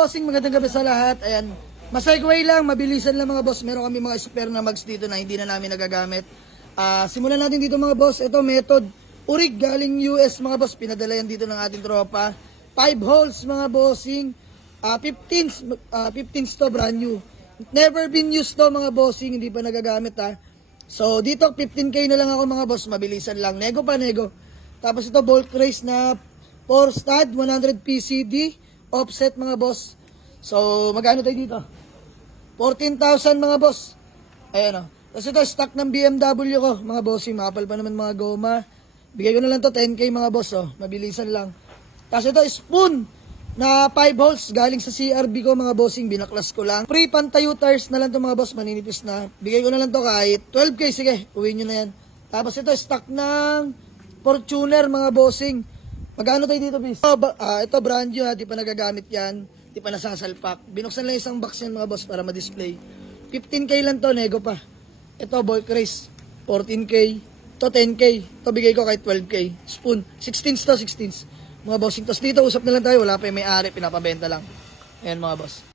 bossing, magandang gabi sa lahat. Ayan, masegway lang, mabilisan lang mga boss. Meron kami mga spare na mags dito na hindi na namin nagagamit. Simulan natin dito mga boss. Ito method, urig galing US mga boss. Pinadala yan dito ng ating tropa. 5 holes mga bossing. 15s to, brand new. Never been used to mga bossing, hindi pa nagagamit ha. So dito 15k na lang ako mga boss, mabilisan lang. Nego pa nego. Tapos ito bolt race na 4 stud, 100 PCD, offset mga boss. So magkano tayo dito? 14,000 mga boss. Ayan o. Tapos ito stock ng BMW ko mga bossing, makapal pa naman mga goma. Bigay ko na lang to 10k mga boss oh, mabilisan lang. Tapos ito spoon na 5 holes galing sa CRB ko mga bossing, binaklas ko lang. Free pantayo tires na lang to mga boss, maninipis na. Bigay ko na lang to kahit 12k, sige, uwi nyo na yan. Tapos ito stock ng Fortuner mga bossing. Magkano tayo dito bis? Ito brand new ha, di pa nagagamit yan, di pa nasasalpak. Binuksan lang isang box yan mga boss para ma-display. 15k lang to, nego pa. Ito bulk race, 14k. Ito 10k, ito bigay ko kahit 12k. Spoon, 16s to, 16s. Mga bossing, tos dito, usap na lang tayo, wala pa yung may-ari, pinapabenta lang. Ayan mga boss.